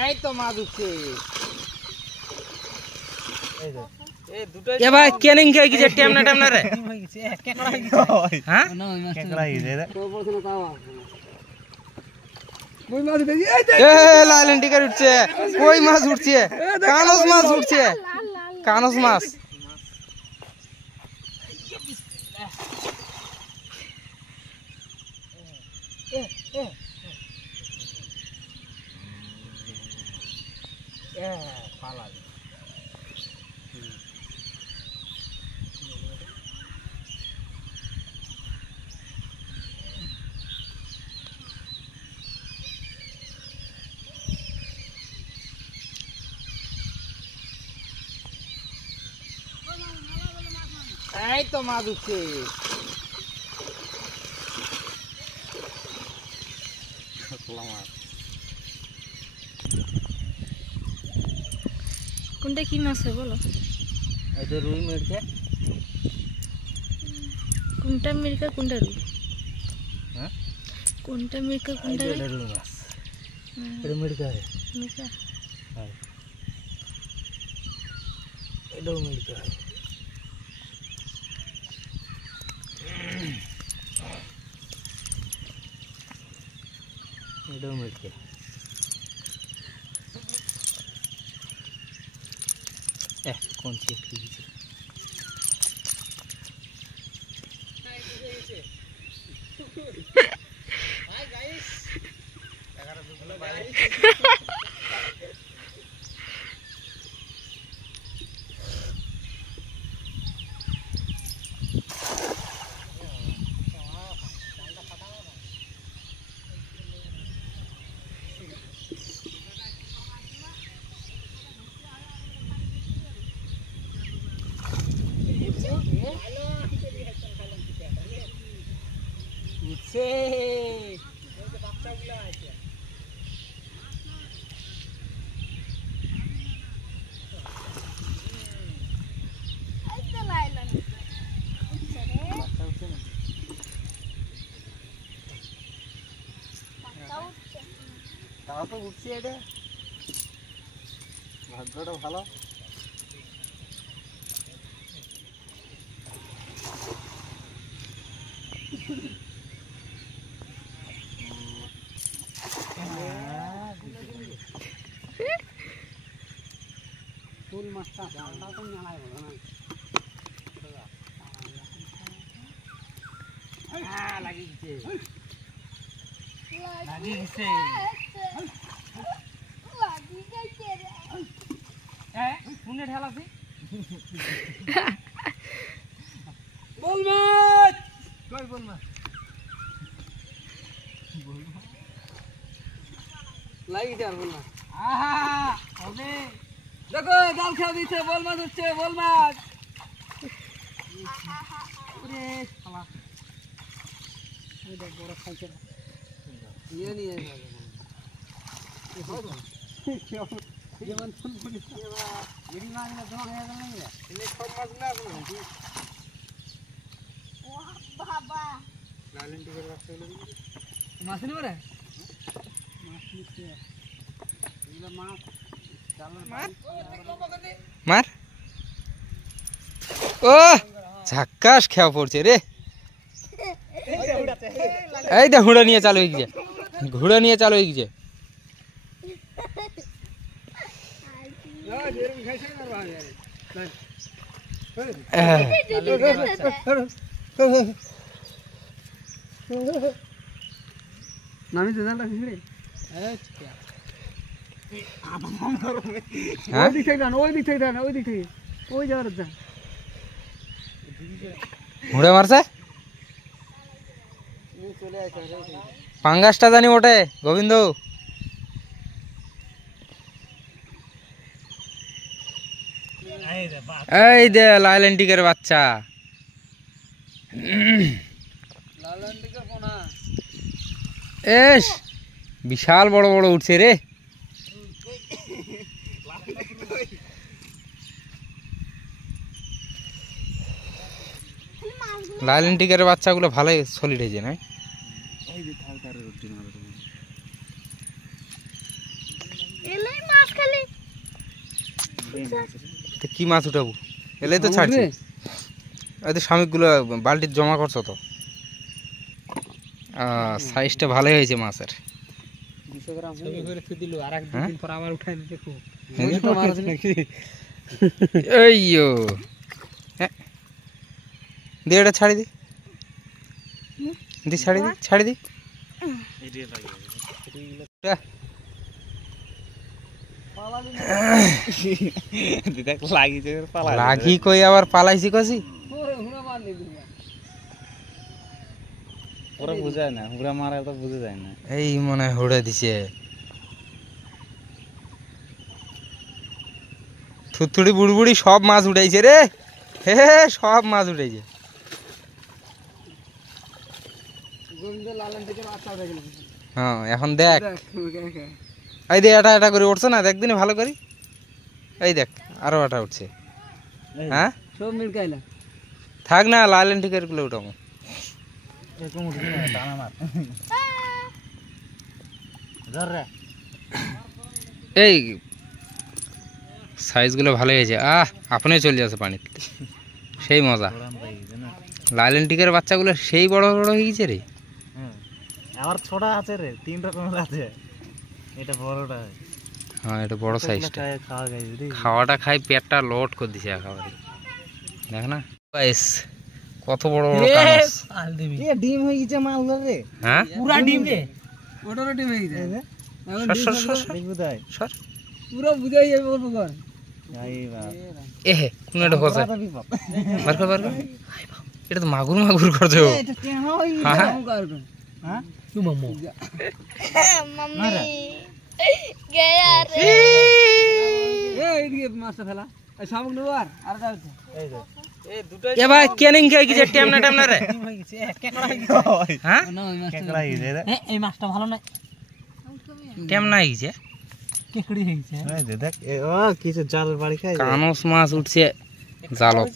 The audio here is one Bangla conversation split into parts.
এই তো মাছ উঠছে। এ ভাই কেনিং কে গিয়ে টেমনা টেমনা রে কেকড়া হইছে হ্যাঁ কেকড়া হইছে রে তো বলছ না তাও কই মাছ দেখি এ লাইলেন টিকার উঠছে কই মাছ উঠছে কানস মাছ উঠছে কানস মাছ পালা এই তো মাছ উঠছে কোনটা কি মাছ বলো? এই তো রুই মিরছে কোনটা মিরকা কোনটা রুই? হ্যাঁ কোনটা মিরকা কোনটা রুই? রুই মাছ এটা মিরকা है মিরকা হ্যাঁ এটাও মিরকা है এটাও মিরকা कौन सी উঠছে তাও তো উঠছে এটা ভাগ্যটা ভালো ফুল মাছটা জালটা তো নালাই হলো না হ্যাঁ লাগি গেছে হ্যাঁ কোনে ঠেলাছে বল মাছ কই বল মাছ লাগি যার বল মাছ আহা হবে দেখো জাল খেয়ে দিচ্ছে বল মাছ হচ্ছে বল মাছ ওরে শালা এই দেখ বড় খাইছে নিয়ে নিয়ে যেমন ফুল ফুল এডি মাছগুলো জমা হয়ে গেল না এনে সব মাছ না আছে ও বাবা লালেন টিকের বাচ্চাগুলো মাছ নেবে রে মাছ নিচ্ছে এগুলো মাছ मार ओ झक्कास खेव पड़ছে রে এই দে হুড়া নিয়ে চালু হয়ে গেছে ঘোড়া নিয়ে চালু হয়ে গেছে নামি তো জালটা ছিড়ে ওই দিক থেকে ওই দিক থেকে ওই দিক থেকে ওই যাওয়ার যা হুড়ে মারছে পাঙ্গাসটা জানি ওঠে গোবিন্দ এই দে লাইলেন টিকের বাচ্চা লালেন টিকা কোনা এস বিশাল বড় বড় উঠছে রে লাইলেন টিকের বাচ্চাগুলো ভালোই সলিড হয়েছে না এলাই মাছ খালি তো কি মাছ উঠাবো? এলেই তো ছাড়ছি। ওই তো শামুকগুলো বালতির জমা করছো তো। সাইজটা ভালোই হয়েছে মাছের। 200 গ্রাম ছবি করে তুই দিল আর এক হ্যাঁ? দিন পর আবার উঠাই দিতে খুব এইয়ো হ্যাঁ দি, এটা ছাড়ি দি, দি ছাড়ি দি, ছাড়ি দি। লাগি কই আবার পালাইছি কছি। ওরা বুঝায় না, হুড়া মারা তো বুঝে যায় না। এই মনে হয় হুড়ে দিছে। থুতথুড়ি বুড়বুড়ি সব মাছ উঠাইছে রে। হে সব মাছ উঠাইছে। হ্যাঁ এখন দেখ, এই দেখ এটা এটা করে উঠছে না, দেখ দিনে ভালো করি। এই দেখ আরো এটা উঠছে। হ্যাঁ সব মিলকাইলা থাক না, লাইলেন ঠিক করে উঠাবো। এরকম উঠবে না, টানা মার। ধর রে। এই সাইজগুলো ভালো হয়েছে। আপনি চলে যাচ্ছে পানিতে, সেই মজা। লাইলেন টিকের বাচ্চাগুলো সেই বড় বড় হয়ে গেছে রে। আমার ছোট আছে রে, 3 রকমের আছে। এটা বড়টা। হ্যাঁ এটা বড় সাইজটা। খাওয়া গাইছে রে। খাওয়াটা খাই পেটটা লোড করে দিছে একেবারে। দেখ না গাইস কত বড় বড় কানস। আল দিবি এ ডিম হয়ে গেছে মাল রে। হ্যাঁ পুরা ডিম রে, ওটারও ডিম হয়ে গেছে। এখন সর সর সর সর, দেখবো তাই। সর। পুরো বুঝাই যাবে বলবো কর। এই বাপ। এহে কোন এটা হচ্ছে তো বিপদ। বার কর বার কর। এটা তো মাগুর মাগুর করছে ও। এটা কেন হই? হ্যাঁ হ্যাঁ? তুই মাম্মু মাম্মি গয়া রে এইদিকে মাছটা ফেলা, এই শামুক নেবো আর আরেকটা হচ্ছে এই যে। এ ভাই কেনিং কে গিয়ে টেমনা টেমনা রে। ডিম হয়ে গেছে, কেকড়া হয়ে গেছে। হ্যাঁ না ওই মাছটা কেকড়া হইছে রে। এই মাছটা ভালো না, টেমনা হয়ে গেছে। কেকড়ি হয়ে গেছে। এই যে দেখ, ও কিছু জালের বাড়ি খাই। কানস মাছ উঠছে জালত।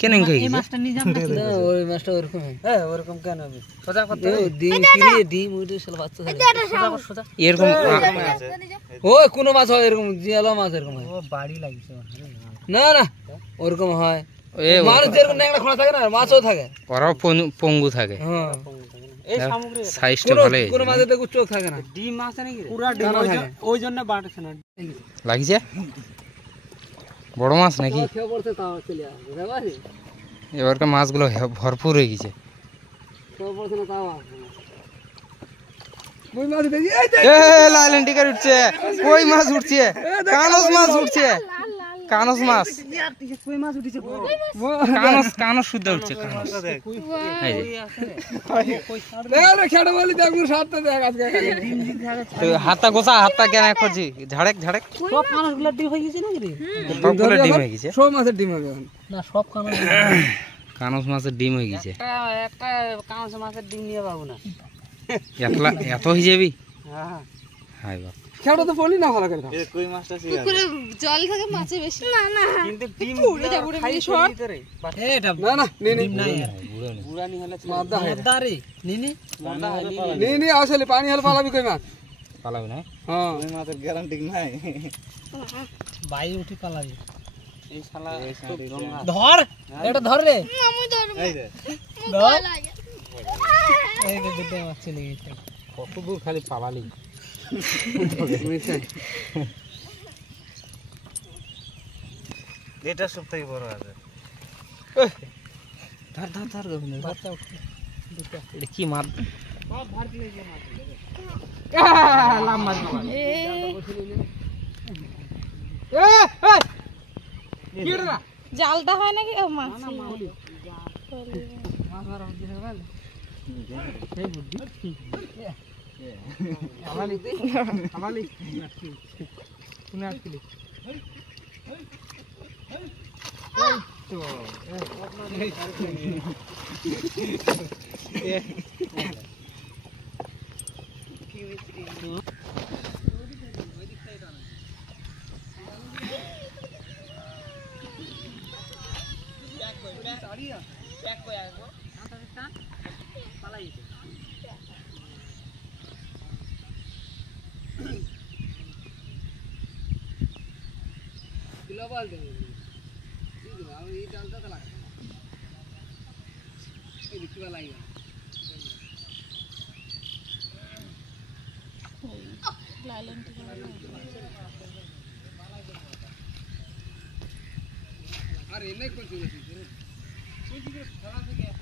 কেনিং কে এই গেছে। মাছটা নিয়ে যাম নাকি? না ওই মাছটা ওরকম হয়। হ্যাঁ ওরকম কেন হবে? সোজা করতে হবে। ডিম কিরে ডিম ওইটা শালা বাচ্চা থাকে। সোজা কর সোজা। এরকম ওই কোন মাছ হয় এরকম, জিয়ালো মাছ এরকম হয়। ও বাড়ি লাগিছে। না না ওরকম হয়। এ মাছ যেরকম ন্যাংরা খোঁড়া থাকে না, মাছও থাকে। ওরাও পঙ্গু থাকে। হ্যাঁ এই সামগ্রী সাইজটা ভালো কোন হয়েছে। মাছের দেখো চোখ থাকে না। ডিম আছে নাকি? পুরা ডিম থাকে, ওই জন্য বাড়ছে না। লাগিছে বড় মাছ নাকি? খেয়ে পড়ছে তাও চলে আসবে, বুঝতে এবারকার মাছগুলো ভরপুর হয়ে গেছে। খেয়ে পড়ছে না তাও আসবে না। ওই মাছ দেখি, এই দেখ এ লাইলেন টিকার উঠছে, কই মাছ উঠছে, কানস মাছ উঠছে, কানস মাছ, কই মাছ উঠেছে বড়। কানস কানস শুদ্ধ উঠছে কানস। দেখ। এই যে দেখ রে খেড়ে বলি দেখ মুর সাতটা দেখ আজকে ডিম ডিম থাকে। তো হাতটা গোসা, হাতটা কেন করছি, ঝাড়েক ঝাড়েক। সব কানসগুলো ডিম হয়ে গেছে নাকি রে? সবগুলো ডিম হয়ে গেছে। সব মাছের ডিম হবে এখন। না সব কানস, কানস মাছের ডিম হয়ে গেছে। একটা কানস মাছের ডিম নিয়ে পাবো না। একলা এত হয়ে যাবি? হ্যাঁ হাই বাপ, খেড়ে তো পড়লি না ভালো করে। এই কই মাছটা ছিল। পুকুরে জল থাকে মাছে বেশি না না কিন্তু ডিম এটা বুড়ে বুড়ে শর্ট এটা না না নি নি বুড়ানি হলে মাদা মদ্দা রে। নি মদ্দা হলে নি নি আসলে পানি হলে পালাবি কই মাছ। পালাবি না? হ্যাঁ কই মাছের গ্যারান্টি নাই। বাই উঠি পালাবি। এই শালা ধর এটা ধর রে, আমি ধরব এই যে ধর লাগে এই যে দুটো মাছ চলে গেছে। কত দূর খালি পালালি। এটা সবথেকে বড় আছে। ধর ধর ধর বাচ্চা উঠছে। এটা কি মাছ? লাম মাছ এ কি রে না জালটা হয় নাকি ও মাছ মাছ মারা হচ্ছে সকাল এই বুদ্ধি আমালি আমালি তুমি আসলি डबल दे ये डालता था लगा ये दिखवा लाएगा लालन अरे नहीं कुछ नहीं कुछ खड़ा से गया